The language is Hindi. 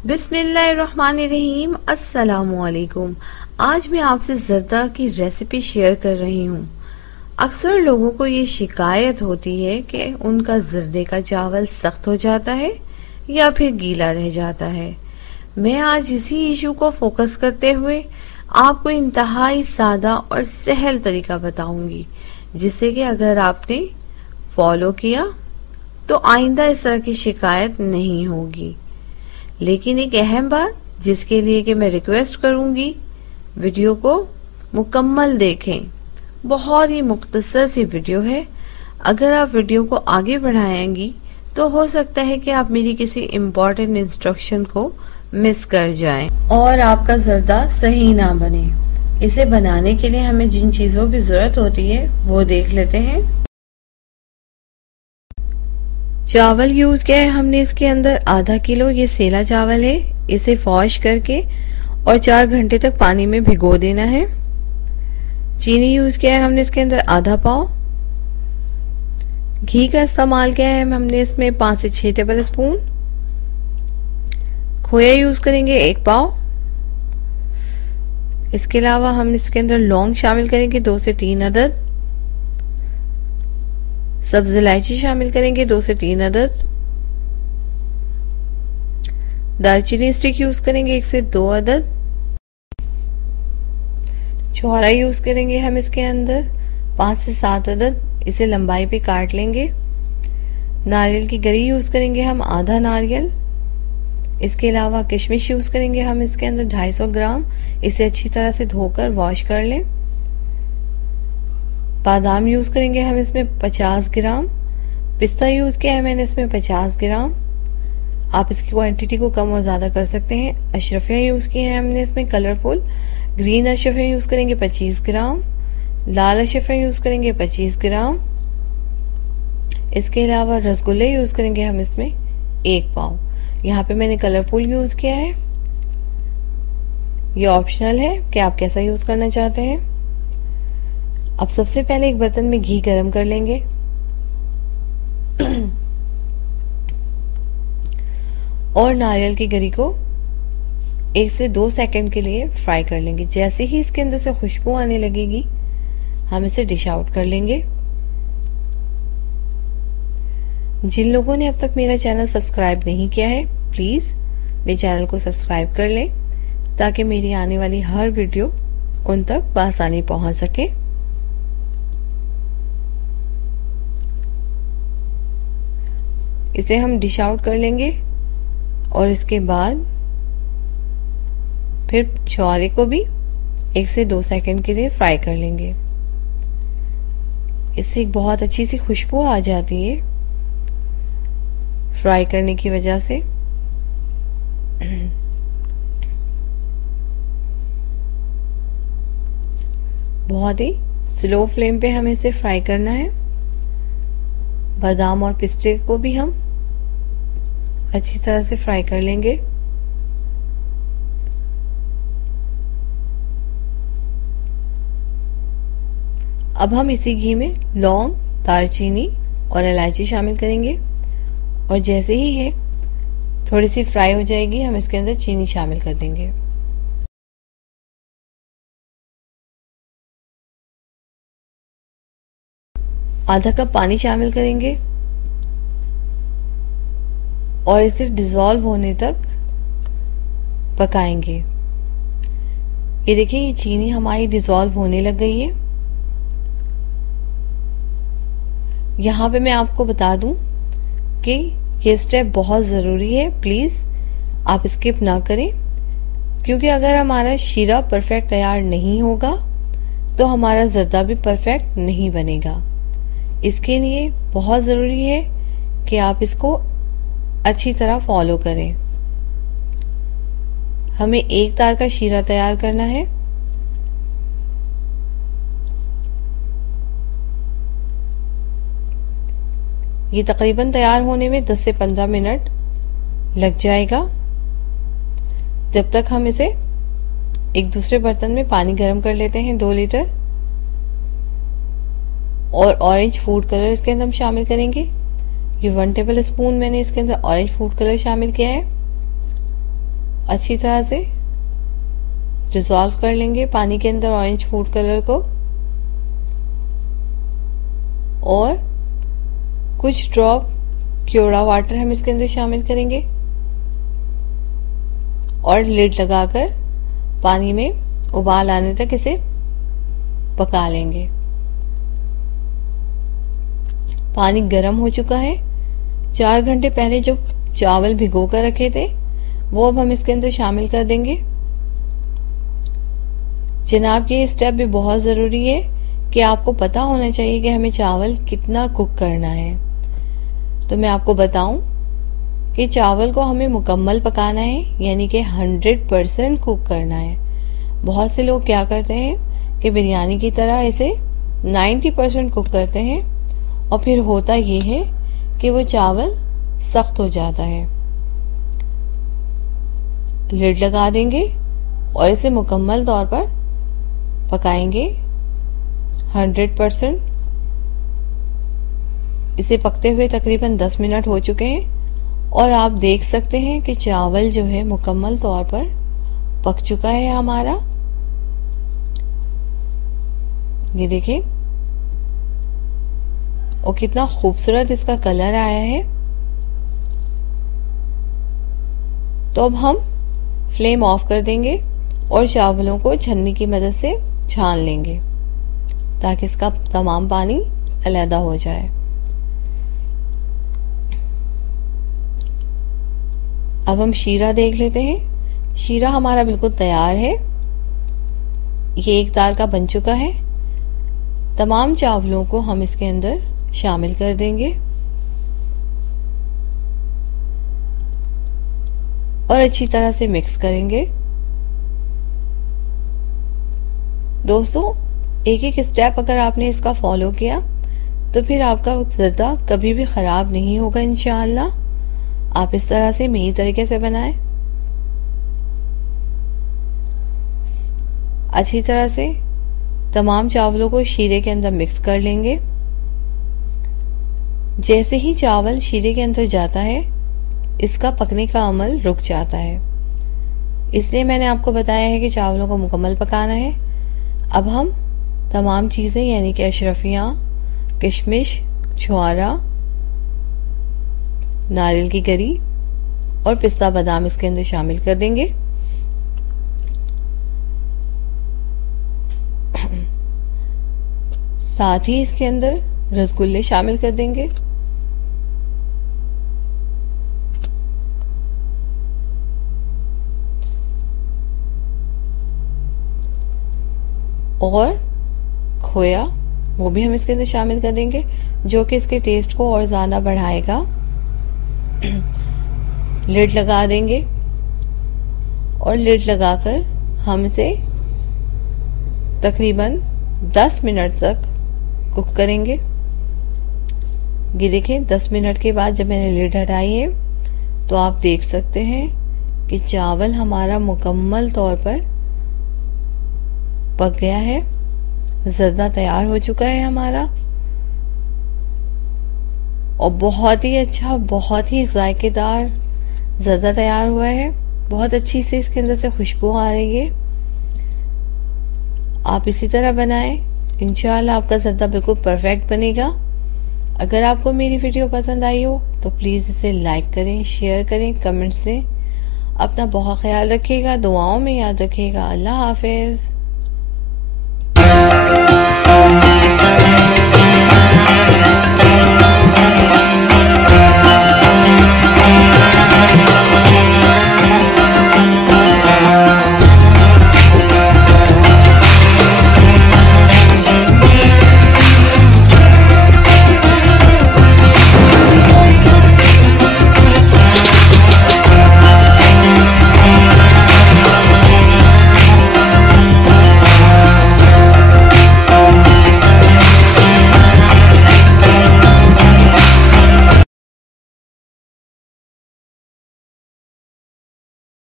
बिस्मिल्लाहिर्रहमानिर्रहीम। अस्सलामुअलैकुम। आज मैं आपसे ज़र्दा की रेसिपी शेयर कर रही हूँ। अक्सर लोगों को ये शिकायत होती है कि उनका ज़र्दे का चावल सख्त हो जाता है या फिर गीला रह जाता है। मैं आज इसी इशू को फोकस करते हुए आपको इंतहाई सादा और सहल तरीका बताऊंगी, जिससे कि अगर आपने फॉलो किया तो आइंदा इस तरह की शिकायत नहीं होगी। लेकिन एक अहम बात जिसके लिए कि मैं रिक्वेस्ट करूंगी, वीडियो को मुकम्मल देखें। बहुत ही मुख्तसर सी वीडियो है। अगर आप वीडियो को आगे बढ़ाएंगी तो हो सकता है कि आप मेरी किसी इम्पोर्टेंट इंस्ट्रक्शन को मिस कर जाएं और आपका जर्दा सही ना बने। इसे बनाने के लिए हमें जिन चीज़ों की ज़रूरत होती है वो देख लेते हैं। चावल यूज किया है हमने इसके अंदर आधा किलो। ये सेला चावल है। इसे वॉश करके और 4 घंटे तक पानी में भिगो देना है। चीनी यूज किया है हमने इसके अंदर आधा पाव। घी का इस्तेमाल किया है हमने इसमें 5 से 6 टेबल स्पून। खोया यूज करेंगे 1 पाव। इसके अलावा हम इसके अंदर लौंग शामिल करेंगे 2 से 3 अदद। सब्ज इलायची शामिल करेंगे 2 से 3 अदद। दालचीनी स्टिक यूज करेंगे 1 से 2 अदद। छुहारा यूज करेंगे हम इसके अंदर 5 से 7 अदद। इसे लंबाई पे काट लेंगे। नारियल की गरी यूज करेंगे हम आधा नारियल। इसके अलावा किशमिश यूज करेंगे हम इसके अंदर 250 ग्राम। इसे अच्छी तरह से धोकर वॉश कर लें। बादाम यूज करेंगे हम इसमें 50 ग्राम। पिस्ता यूज किया है मैंने इसमें 50 ग्राम। आप इसकी क्वांटिटी को कम और ज्यादा कर सकते हैं। अशरफियाँ यूज किए हैं हमने इसमें कलरफुल। ग्रीन अशरफियाँ यूज करेंगे 25 ग्राम। लाल अशरफियाँ यूज करेंगे 25 ग्राम। इसके अलावा रसगुल्ले यूज करेंगे हम इसमें 1 पाव। यहाँ पे मैंने कलरफुल यूज किया है। ये ऑप्शनल है कि आप कैसा यूज करना चाहते हैं। अब सबसे पहले एक बर्तन में घी गरम कर लेंगे। और नारियल की गरी को 1 से 2 सेकंड के लिए फ्राई कर लेंगे। जैसे ही इसके अंदर से खुशबू आने लगेगी हम इसे डिश आउट कर लेंगे। जिन लोगों ने अब तक मेरा चैनल सब्सक्राइब नहीं किया है, प्लीज मेरे चैनल को सब्सक्राइब कर लें ताकि मेरी आने वाली हर वीडियो उन तक बआसानी पहुंच सके। इसे हम डिश आउट कर लेंगे और इसके बाद फिर छुहारे को भी 1 से 2 सेकंड के लिए फ्राई कर लेंगे। इससे एक बहुत अच्छी सी खुशबू आ जाती है फ्राई करने की वजह से। बहुत ही स्लो फ्लेम पे हमें इसे फ्राई करना है। बादाम और पिस्ते को भी हम अच्छी तरह से फ्राई कर लेंगे। अब हम इसी घी में लौंग, दालचीनी और इलायची शामिल करेंगे और जैसे ही है थोड़ी सी फ्राई हो जाएगी हम इसके अंदर चीनी शामिल कर देंगे। आधा कप पानी शामिल करेंगे और इसे डिसॉल्व होने तक पकाएंगे। ये देखिए, ये चीनी हमारी डिसॉल्व होने लग गई है। यहाँ पे मैं आपको बता दूं कि ये स्टेप बहुत ज़रूरी है। प्लीज़ आप स्किप ना करें, क्योंकि अगर हमारा शीरा परफेक्ट तैयार नहीं होगा तो हमारा जर्दा भी परफेक्ट नहीं बनेगा। इसके लिए बहुत ज़रूरी है कि आप इसको अच्छी तरह फॉलो करें। हमें एक तार का शीरा तैयार करना है। ये तकरीबन तैयार होने में 10 से 15 मिनट लग जाएगा। जब तक हम इसे एक दूसरे बर्तन में पानी गर्म कर लेते हैं 2 लीटर, और ऑरेंज फूड कलर इसके अंदर हम शामिल करेंगे। ये 1 टेबल स्पून मैंने इसके अंदर ऑरेंज फूड कलर शामिल किया है। अच्छी तरह से डिसॉल्व कर लेंगे पानी के अंदर ऑरेंज फूड कलर को, और कुछ ड्रॉप क्योड़ा वाटर हम इसके अंदर शामिल करेंगे और लिड लगाकर पानी में उबाल आने तक इसे पका लेंगे। पानी गर्म हो चुका है। 4 घंटे पहले जो चावल भिगो कर रखे थे वो अब हम इसके अंदर शामिल कर देंगे। जनाब, ये स्टेप भी बहुत ज़रूरी है कि आपको पता होना चाहिए कि हमें चावल कितना कुक करना है। तो मैं आपको बताऊं कि चावल को हमें मुकम्मल पकाना है, यानी कि 100% कुक करना है। बहुत से लोग क्या करते हैं कि बिरयानी की तरह इसे 90% कुक करते हैं और फिर होता ये है कि वो चावल सख्त हो जाता है। लिड लगा देंगे और इसे मुकम्मल तौर पर पकाएंगे 100%। इसे पकते हुए तकरीबन 10 मिनट हो चुके हैं और आप देख सकते हैं कि चावल जो है मुकम्मल तौर पर पक चुका है हमारा। ये देखें, और कितना खूबसूरत इसका कलर आया है। तो अब हम फ्लेम ऑफ कर देंगे और चावलों को छन्नी की मदद से छान लेंगे ताकि इसका तमाम पानी अलग हो जाए। अब हम शीरा देख लेते हैं। शीरा हमारा बिल्कुल तैयार है। ये एक तार का बन चुका है। तमाम चावलों को हम इसके अंदर शामिल कर देंगे और अच्छी तरह से मिक्स करेंगे। दोस्तों, एक एक स्टेप अगर आपने इसका फॉलो किया तो फिर आपका ज़र्दा कभी भी ख़राब नहीं होगा इंशाअल्लाह। आप इस तरह से मेरी तरीके से बनाएं। अच्छी तरह से तमाम चावलों को शीरे के अंदर मिक्स कर लेंगे। जैसे ही चावल शीरे के अंदर जाता है इसका पकने का अमल रुक जाता है, इसलिए मैंने आपको बताया है कि चावलों को मुकम्मल पकाना है। अब हम तमाम चीज़ें यानी कि अशरफियाँ, किशमिश, छुआरा, नारियल की गरी और पिस्ता बादाम इसके अंदर शामिल कर देंगे। साथ ही इसके अंदर रसगुल्ले शामिल कर देंगे और खोया वो भी हम इसके अंदर शामिल कर देंगे, जो कि इसके टेस्ट को और ज़्यादा बढ़ाएगा। लिड लगा देंगे और लिड लगाकर हम इसे तकरीबन 10 मिनट तक कुक करेंगे। ये देखें, 10 मिनट के बाद जब मैंने लिड हटाई है तो आप देख सकते हैं कि चावल हमारा मुकम्मल तौर पर पक गया है। ज़र्दा तैयार हो चुका है हमारा और बहुत ही अच्छा, बहुत ही जायकेदार ज़र्दा तैयार हुआ है। बहुत अच्छी से इसके अंदर से खुशबू आ रही है। आप इसी तरह बनाएं, इंशाअल्लाह आपका ज़र्दा बिल्कुल परफेक्ट बनेगा। अगर आपको मेरी वीडियो पसंद आई हो तो प्लीज़ इसे लाइक करें, शेयर करें, कमेंट्स दें। अपना बहुत ख्याल रखिएगा, दुआओं में याद रखिएगा। अल्लाह हाफिज़।